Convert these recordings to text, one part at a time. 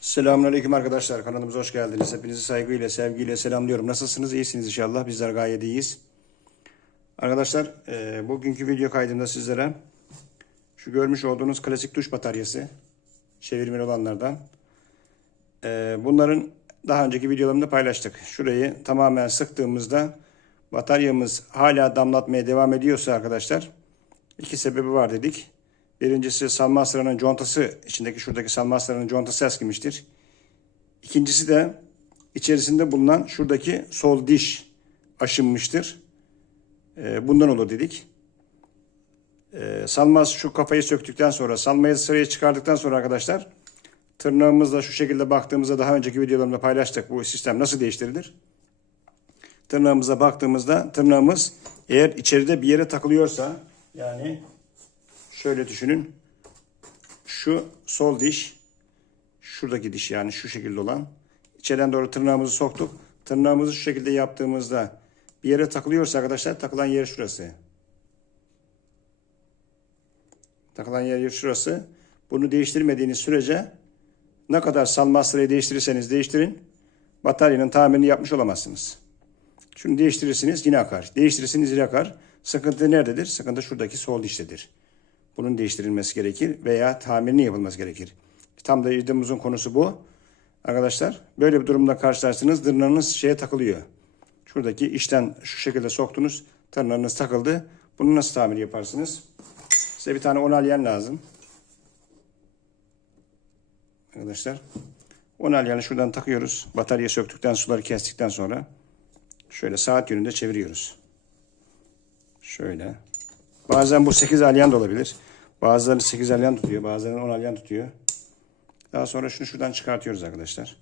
Selamünaleyküm arkadaşlar. Kanalımıza hoş geldiniz. Hepinizi saygıyla, sevgiyle selamlıyorum. Nasılsınız? İyisiniz inşallah. Bizler gayet iyiyiz. Arkadaşlar, e, bugünkü video kaydımda sizlere şu görmüş olduğunuz klasik duş bataryası, çevirmeli olanlardan. E, bunların daha önceki videolarımda paylaştık. Şurayı tamamen sıktığımızda bataryamız hala damlatmaya devam ediyorsa arkadaşlar, iki sebebi var dedik. Birincisi salma asranın contası, içindeki şuradaki salma asranın contası eskimiştir. İkincisi de içerisinde bulunan şuradaki sol diş aşınmıştır. Ee, bundan olur dedik. Ee, salmaz şu kafayı söktükten sonra, salmayı sıraya çıkardıktan sonra arkadaşlar tırnağımızla şu şekilde baktığımızda daha önceki videolarımda paylaştık bu sistem nasıl değiştirilir. Tırnağımıza baktığımızda tırnağımız eğer içeride bir yere takılıyorsa yani Şöyle düşünün. Şu sol diş, şuradaki diş yani şu şekilde olan. İçeriden doğru tırnağımızı soktuk. Tırnağımızı şu şekilde yaptığımızda bir yere takılıyorsa arkadaşlar takılan yer şurası. Takılan yer şurası. Bunu değiştirmediğiniz sürece ne kadar salma sırayı değiştirirseniz değiştirin bataryanın tamirini yapmış olamazsınız. Şunu değiştirirsiniz yine akar. Değiştirirsiniz yine akar. Sıkıntı nerededir? Sıkıntı şuradaki sol diştedir. Bunun değiştirilmesi gerekir veya tamirinin yapılması gerekir. Tam da videomuzun konusu bu. Arkadaşlar böyle bir durumda karşılaştınız tırnağınız şeye takılıyor. Şuradaki işten şu şekilde soktunuz. Tırnağınız takıldı. Bunu nasıl tamir yaparsınız? Size bir tane onalyen lazım. Arkadaşlar. Onalyanı şuradan takıyoruz. Batarya söktükten suları kestikten sonra şöyle saat yönünde çeviriyoruz. Şöyle. Bazen bu 8 alyan da olabilir. Bazıları 8 alyan tutuyor. Bazıları 10 alyan tutuyor. Daha sonra şunu şuradan çıkartıyoruz arkadaşlar.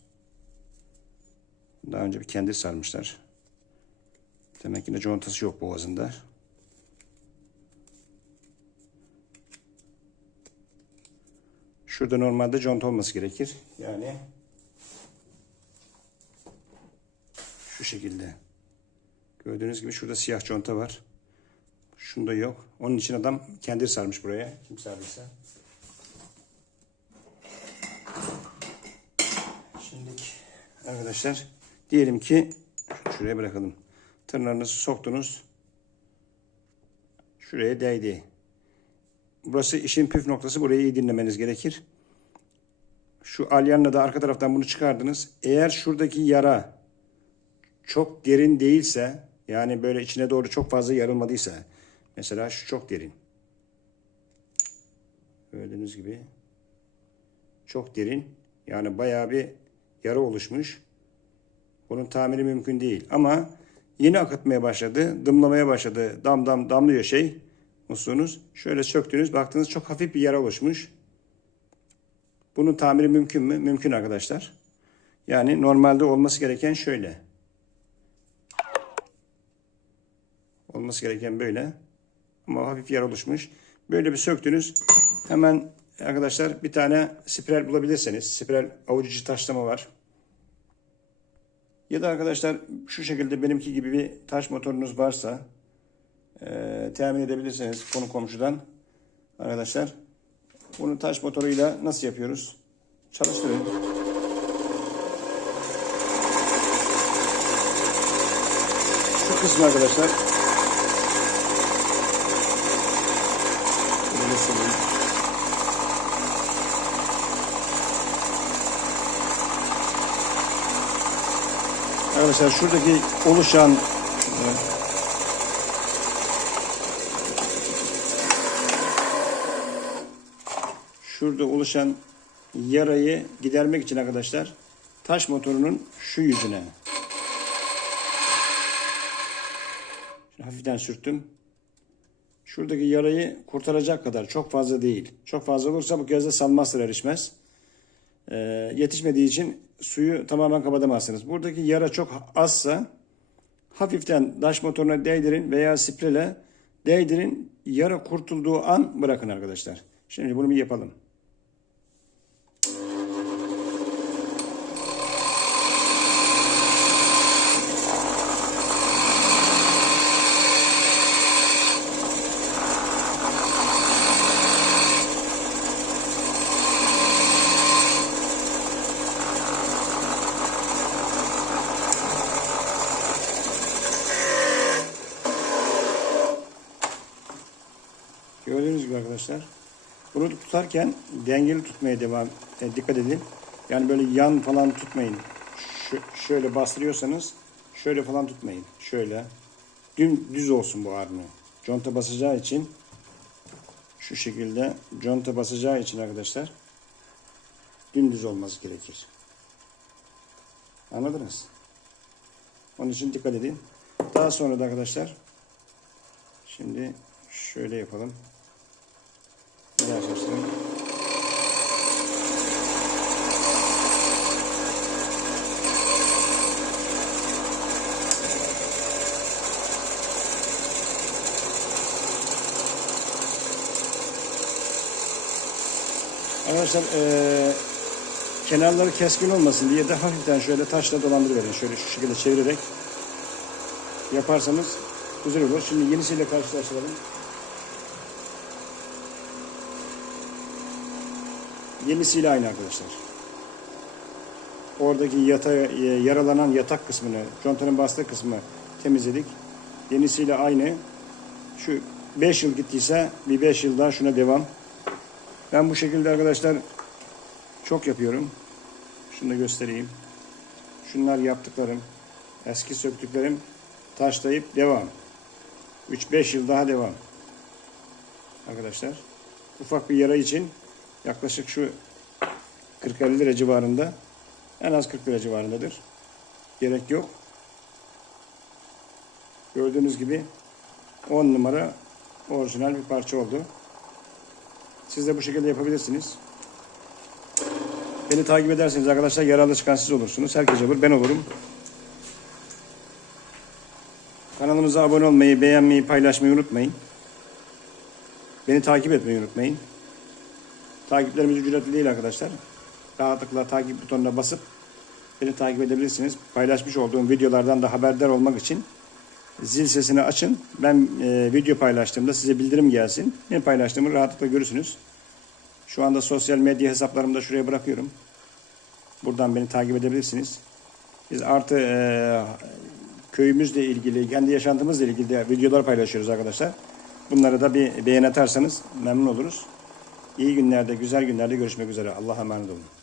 Daha önce bir kendi sarmışlar. Demek ki de contası yok boğazında. Şurada normalde conta olması gerekir. Yani şu şekilde. Gördüğünüz gibi şurada siyah conta var. Şunda yok. Onun için adam kendi sarmış buraya. Kim sardıysa. Şimdi arkadaşlar diyelim ki şuraya bırakalım. Tırnağınızı soktunuz. Şuraya değdi. Burası işin püf noktası. Burayı iyi dinlemeniz gerekir. Şu alyanla da arka taraftan bunu çıkardınız. Eğer şuradaki yara çok derin değilse yani böyle içine doğru çok fazla yarılmadıysa Mesela şu çok derin. Gördüğünüz gibi çok derin. Yani bayağı bir yara oluşmuş. Bunun tamiri mümkün değil. Ama yeni akıtmaya başladı. Dımlamaya başladı. Dam dam damlıyor şey. Musluğunuz. Şöyle söktünüz. Baktınız çok hafif bir yara oluşmuş. Bunun tamiri mümkün mü? Mümkün arkadaşlar. Yani normalde olması gereken şöyle. Olması gereken böyle. Ama hafif yer oluşmuş. Böyle bir söktünüz. Hemen arkadaşlar bir tane spiral bulabilirseniz. Spiral avucucu taşlama var. Ya da arkadaşlar şu şekilde benimki gibi bir taş motorunuz varsa e, temin edebilirsiniz konu komşudan. Arkadaşlar bunu taş motoruyla nasıl yapıyoruz? Çalıştırın. Şu kısmı arkadaşlar göstereyim. Arkadaşlar şuradaki oluşan e, şurada oluşan yarayı gidermek için arkadaşlar taş motorunun şu yüzüne hafiften sürttüm. Şuradaki yarayı kurtaracak kadar çok fazla değil. Çok fazla olursa bu gözde salmazdır erişmez. Ee, yetişmediği için suyu tamamen kapatamazsınız. Buradaki yara çok azsa hafiften daş motoruna değdirin veya sprele değdirin. Yara kurtulduğu an bırakın arkadaşlar. Şimdi bunu bir yapalım. Arkadaşlar. Bunu tutarken dengeli tutmaya devam e, dikkat edin. Yani böyle yan falan tutmayın. Şu, şöyle bastırıyorsanız şöyle falan tutmayın. Şöyle. Düm, düz olsun bu arno. Conta basacağı için şu şekilde conta basacağı için arkadaşlar dümdüz olması gerekir. Anladınız? Onun için dikkat edin. Daha sonra da arkadaşlar şimdi şöyle yapalım. Bir daha çalıştıralım. Arkadaşlar eee, kenarları keskin olmasın diye de hafiften şöyle taşla dolandırıverin. Şöyle şu şekilde çevirerek yaparsanız güzel olur. Şimdi yenisiyle karşılaştıralım. Yenisiyle aynı arkadaşlar. Oradaki yata, e, yaralanan yatak kısmını, contanın bastığı kısmı temizledik. Yenisiyle aynı. Şu 5 yıl gittiyse bir 5 yıl daha şuna devam. Ben bu şekilde arkadaşlar çok yapıyorum. Şunu da göstereyim. Şunlar yaptıklarım. Eski söktüklerim. Taşlayıp devam. 3-5 yıl daha devam. Arkadaşlar. Ufak bir yara için yaklaşık şu 40-50 lira civarında. En az 40 lira civarındadır. Gerek yok. Gördüğünüz gibi 10 numara orijinal bir parça oldu. Siz de bu şekilde yapabilirsiniz. Beni takip ederseniz arkadaşlar yararlı çıkan siz olursunuz. Herkes olur, ben olurum. Kanalımıza abone olmayı, beğenmeyi, paylaşmayı unutmayın. Beni takip etmeyi unutmayın. Takiplerimiz ücretli değil arkadaşlar. Rahatlıkla takip butonuna basıp beni takip edebilirsiniz. Paylaşmış olduğum videolardan da haberdar olmak için zil sesini açın. Ben e, video paylaştığımda size bildirim gelsin. Ne paylaştığımı rahatlıkla görürsünüz. Şu anda sosyal medya hesaplarımı da şuraya bırakıyorum. Buradan beni takip edebilirsiniz. Biz artı e, köyümüzle ilgili, kendi yaşantımızla ilgili de videolar paylaşıyoruz arkadaşlar. Bunları da bir beğen atarsanız memnun oluruz. İyi günlerde, güzel günlerde görüşmek üzere. Allah'a emanet olun.